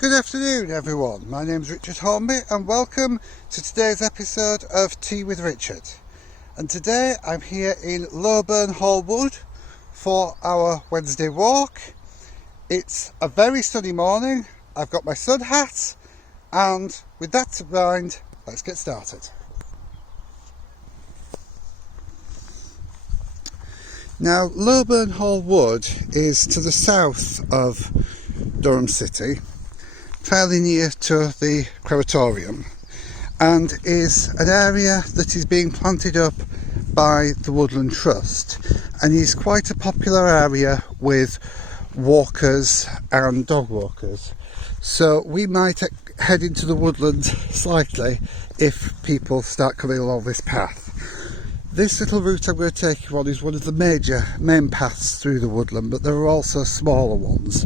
Good afternoon everyone, my name is Richard Hornby and welcome to today's episode of Tea with Richard. And today I'm here in Lowburn Hall Wood for our Wednesday walk. It's a very sunny morning, I've got my sun hat, and with that in mind, let's get started. Now, Lowburn Hall Wood is to the south of Durham City, fairly near to the crematorium, and is an area that is being planted up by the Woodland Trust, and is quite a popular area with walkers and dog walkers. So we might head into the woodland slightly if people start coming along this path. This little route I'm going to take you on is one of the main paths through the woodland, but there are also smaller ones.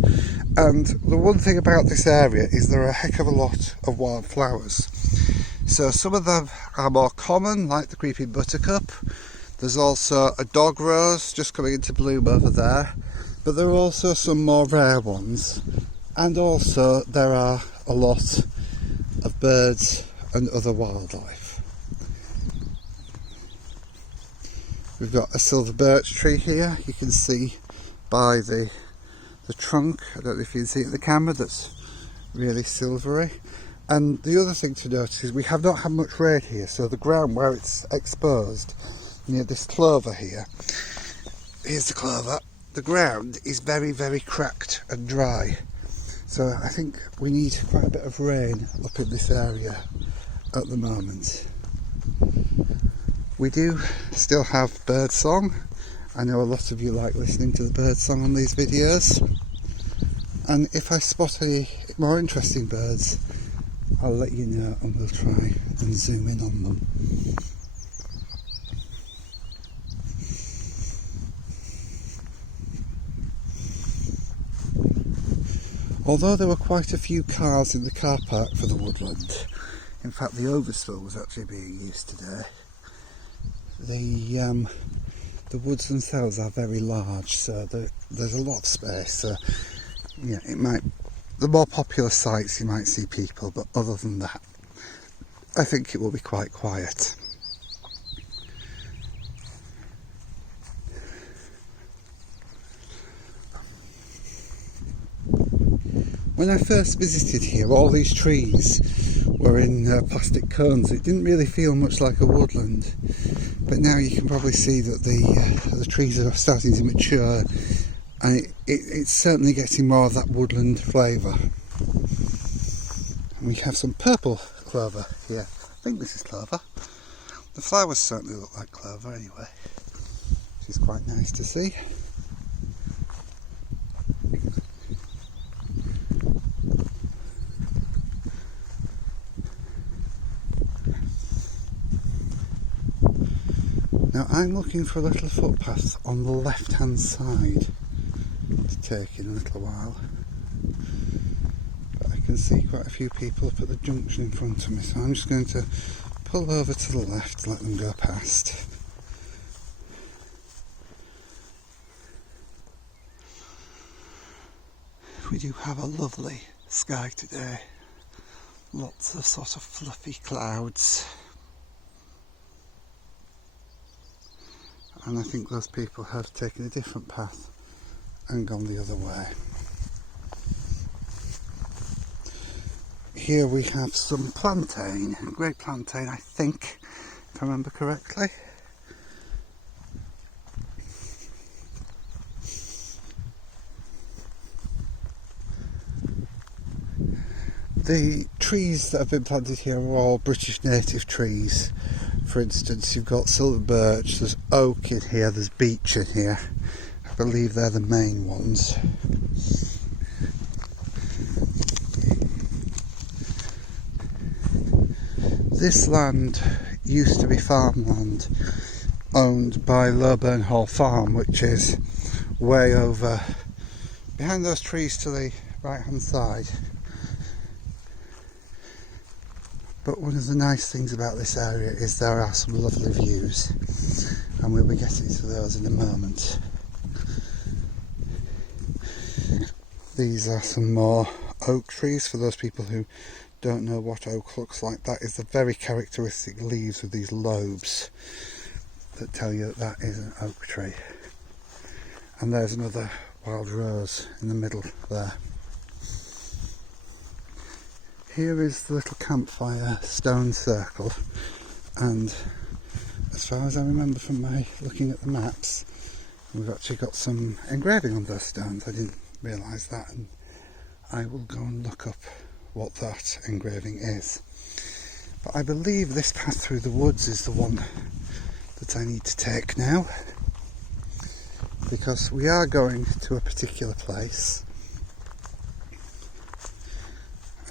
And the one thing about this area is there are a heck of a lot of wildflowers. So some of them are more common, like the creeping buttercup. There's also a dog rose just coming into bloom over there. But there are also some more rare ones. And also there are a lot of birds and other wildlife. We've got a silver birch tree here, you can see by the trunk, I don't know if you can see it in the camera, that's really silvery. And the other thing to notice is we have not had much rain here, so the ground where it's exposed, near this clover here, here's the clover, the ground is very, very cracked and dry. So I think we need quite a bit of rain up in this area at the moment. We do still have bird song. I know a lot of you like listening to the bird song on these videos, and if I spot any more interesting birds I'll let you know and we'll try and zoom in on them. Although there were quite a few cars in the car park for the woodland, in fact the overspill was actually being used today. The woods themselves are very large, so there's a lot of space. So yeah, the more popular sites you might see people, but other than that, I think it will be quite quiet. When I first visited here, all these trees were in plastic cones. It didn't really feel much like a woodland, but now you can probably see that the trees are starting to mature, and it's certainly getting more of that woodland flavour. And we have some purple clover here. I think this is clover. The flowers certainly look like clover anyway, which is quite nice to see. Now I'm looking for a little footpath on the left hand side to take in a little while, but I can see quite a few people up at the junction in front of me, so I'm just going to pull over to the left to let them go past. We do have a lovely sky today, lots of sort of fluffy clouds. And I think those people have taken a different path and gone the other way. Here we have some plantain, great plantain I think, if I remember correctly. The trees that have been planted here are all British native trees. For instance, you've got silver birch, there's oak in here, there's beech in here. I believe they're the main ones. This land used to be farmland owned by Lowburn Hall Farm, which is way over behind those trees to the right hand side. But one of the nice things about this area is there are some lovely views, and we'll be getting to those in a moment. These are some more oak trees. For those people who don't know what oak looks like, that is the very characteristic leaves with these lobes that tell you that that is an oak tree. And there's another wild rose in the middle there. Here is the little campfire stone circle, and as far as I remember from my looking at the maps, we've actually got some engraving on those stones. I didn't realise that, and I will go and look up what that engraving is. But I believe this path through the woods is the one that I need to take now, because we are going to a particular place,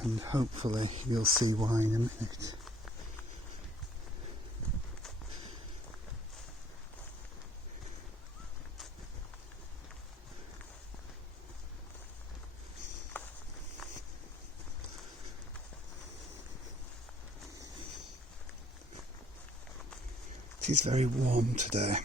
and hopefully you'll see why in a minute. It is very warm today.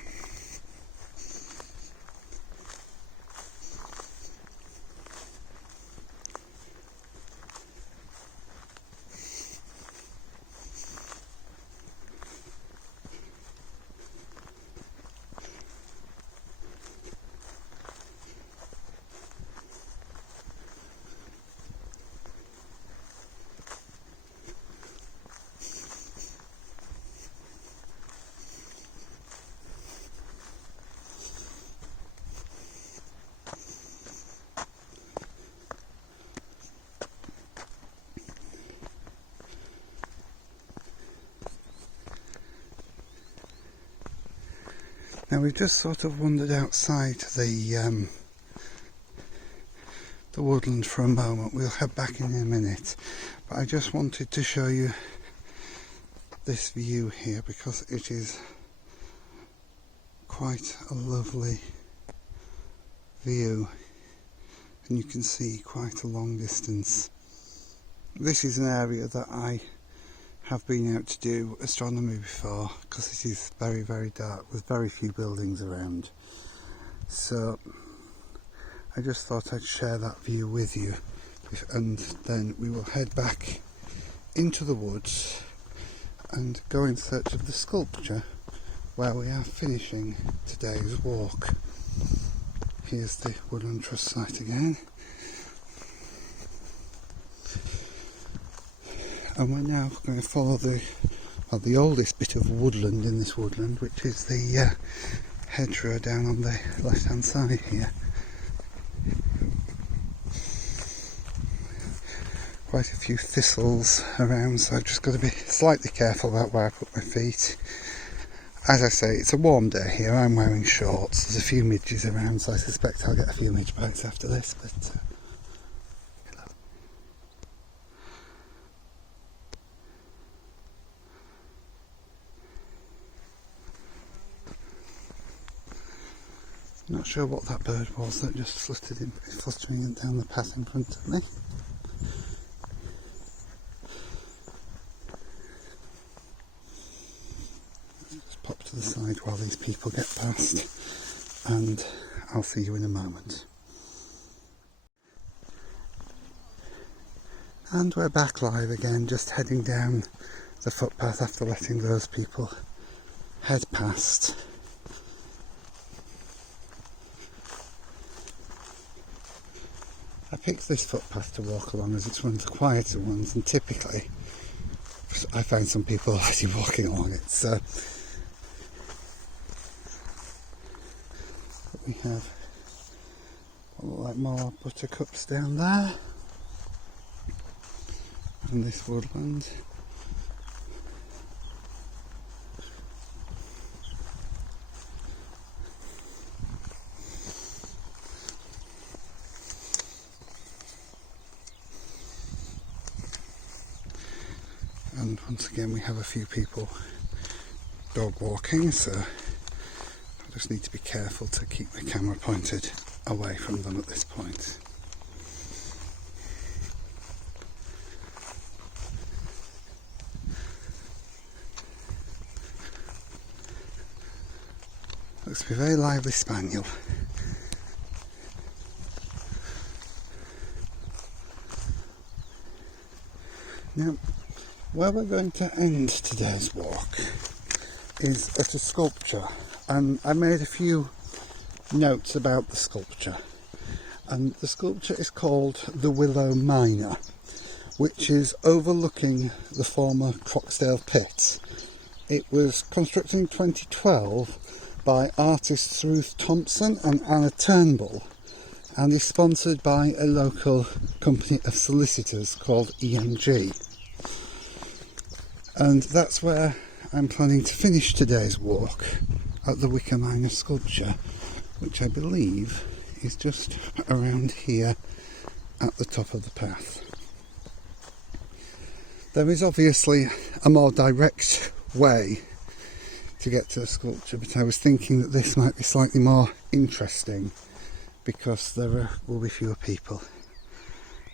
Now we've just sort of wandered outside the woodland for a moment. We'll head back in a minute, but I just wanted to show you this view here because it is quite a lovely view, and you can see quite a long distance. This is an area that I have been out to do astronomy before, because it is very, very dark with very few buildings around. So I just thought I'd share that view with you, and then we will head back into the woods and go in search of the sculpture where we are finishing today's walk. Here's the Woodland Trust site again. And we're now going to follow the oldest bit of woodland in this woodland, which is the hedgerow down on the left hand side here. Quite a few thistles around, so I've just got to be slightly careful about where I put my feet. As I say, it's a warm day here. I'm wearing shorts. There's a few midges around, so I suspect I'll get a few midge bites after this, but not sure what that bird was that just fluttering down the path in front of me. Just pop to the side while these people get past, and I'll see you in a moment. And we're back live again, just heading down the footpath after letting those people head past. I picked this footpath to walk along as it's one of the quieter ones, and typically I find some people already walking along it. So we have what look like more buttercups down there in this woodland. And once again we have a few people dog walking, so I just need to be careful to keep the camera pointed away from them at this point. Looks to be a very lively spaniel. Now, where we're going to end today's walk is at a sculpture, and I made a few notes about the sculpture. And the sculpture is called the Willow Miner, which is overlooking the former Croxdale pit. It was constructed in 2012 by artists Ruth Thompson and Anna Turnbull, and is sponsored by a local company of solicitors called EMG. And that's where I'm planning to finish today's walk, at the Wicker Miner sculpture, which I believe is just around here at the top of the path. There is obviously a more direct way to get to the sculpture, but I was thinking that this might be slightly more interesting because there will be fewer people.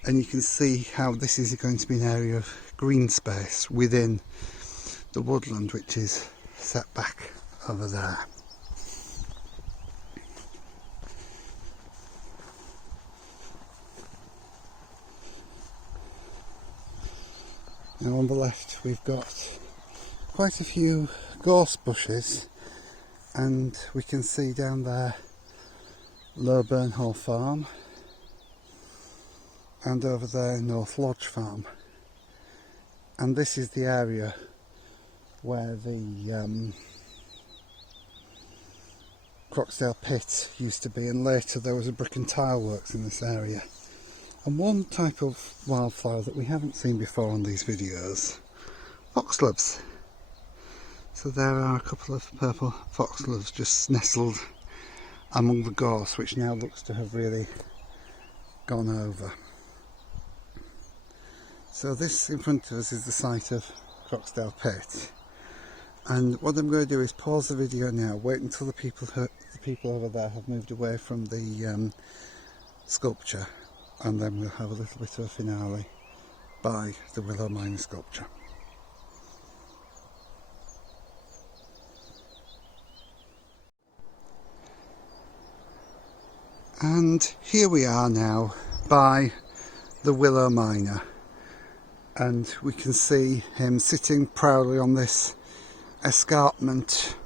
And you can see how this is going to be an area of green space within the woodland, which is set back over there. Now on the left we've got quite a few gorse bushes, and we can see down there Low Burnhall Farm, and over there North Lodge Farm. And this is the area where the Croxdale pit used to be, and later there was a brick and tile works in this area. And one type of wildflower that we haven't seen before on these videos, foxgloves. So there are a couple of purple foxgloves just nestled among the gorse, which now looks to have really gone over. So this in front of us is the site of Croxdale pit. And what I'm going to do is pause the video now, wait until the people over there have moved away from the sculpture, and then we'll have a little bit of a finale by the Willow Miner sculpture. And here we are now by the Willow Miner, and we can see him sitting proudly on this escarpment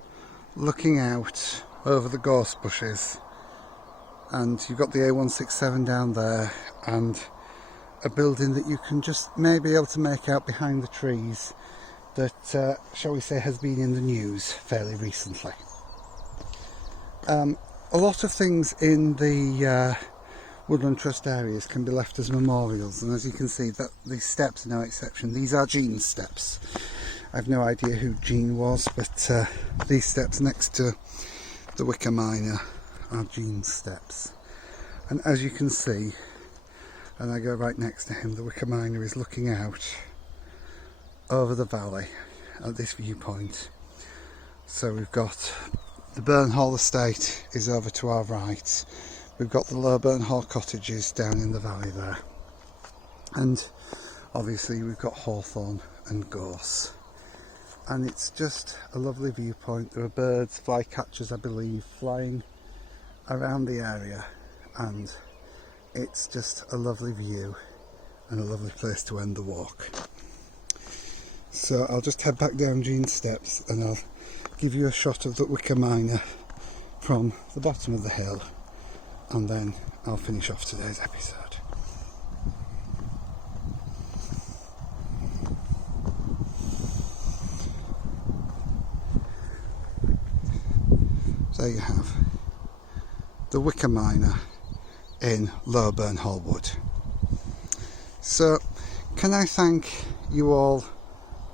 looking out over the gorse bushes. And you've got the A167 down there, and a building that you can just maybe able to make out behind the trees that, shall we say, has been in the news fairly recently. A lot of things in the Woodland Trust areas can be left as memorials, and as you can see, that these steps are no exception. These are Jean's steps. I've no idea who Jean was, but these steps next to the Wicker Miner are Jean's steps. And as you can see, and I go right next to him, the Wicker Miner is looking out over the valley at this viewpoint. So we've got the Burnhall estate is over to our right. We've got the Low Burnhall cottages down in the valley there. And obviously we've got hawthorn and gorse. And it's just a lovely viewpoint. There are birds, flycatchers I believe, flying around the area, and it's just a lovely view and a lovely place to end the walk. So I'll just head back down Jean's steps and I'll give you a shot of the Wicker Miner from the bottom of the hill, and then I'll finish off today's episode. There you have the Wicker Miner in Low Burnhall Wood. So can I thank you all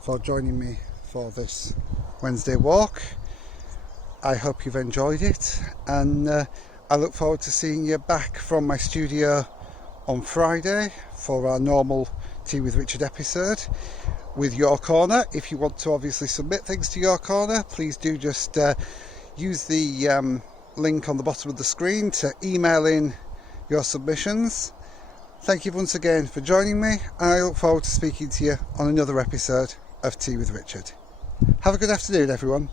for joining me for this Wednesday walk. I hope you've enjoyed it, and I look forward to seeing you back from my studio on Friday for our normal Tea with Richard episode with Your Corner. If you want to obviously submit things to Your Corner, please do just use the link on the bottom of the screen to email in your submissions. Thank you once again for joining me, and I look forward to speaking to you on another episode of Tea with Richard. Have a good afternoon, everyone.